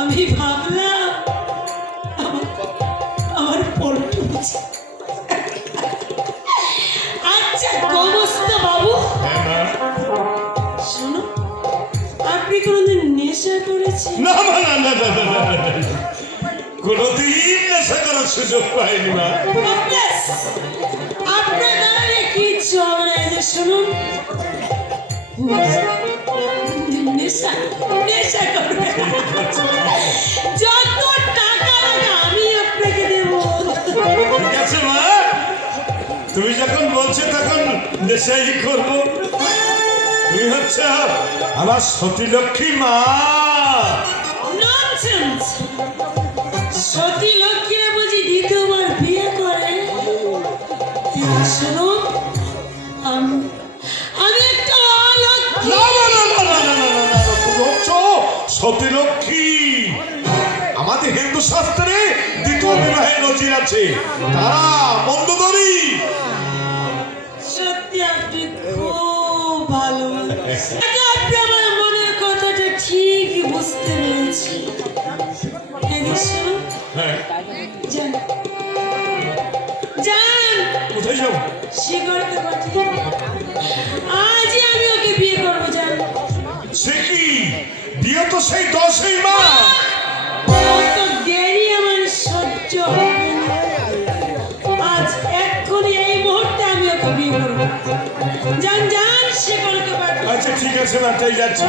আমি ভাবলাম আমার পল্টু বুঝি। আচ্ছা গোমস্ত বাবু, শোনো, আপনি কোনোদিন নেশা করেছেন? না না না না না না কোনোদিন নেশা করার সুযোগ পাইনি মা। আপনার গায়ে কি চলে যে শুনুন, নেশা নেশা করবে, যত টাকা লাগে আমি আপনাকে দেব। ঠিক আছে মা, তুমি যখন বলছো তখন নেশাই করবো। তুমি হচ্ছে আমার সতী লক্ষ্মী মা। ননসেন্স! সতী লক্ষ্মীরা বুঝি দ্বিতীয়বার বিয়ে করে? শুনুন, আমি একটা অলক্ষ্মী। সতী লক্ষ্মী আমাদের হিন্দু শাস্ত্রে দ্বিতীয় বিবাহের নজির আছে, তারা মন্দোদরী। সত্যি আপনি খুব ভালো, আপনি আমার মনের কথাটা ঠিক বুঝতে পেরেছি। যান যান, কোথায় যাবো? শিকড়কে পাঠিয়ে আজই আমি ওকে বিয়ে করবো। যান। সে কি বিয়ে তো সেই 10ই মাস। অত দেরি আমার সহ্য হবে না। আজ এক্ষুনি এই মুহূর্তে আমি ওকে বিয়ে করবো। যান যান, শিকড়কে পাঠিয়ে। আচ্ছা ঠিক আছে, মাথায় যাচ্ছি।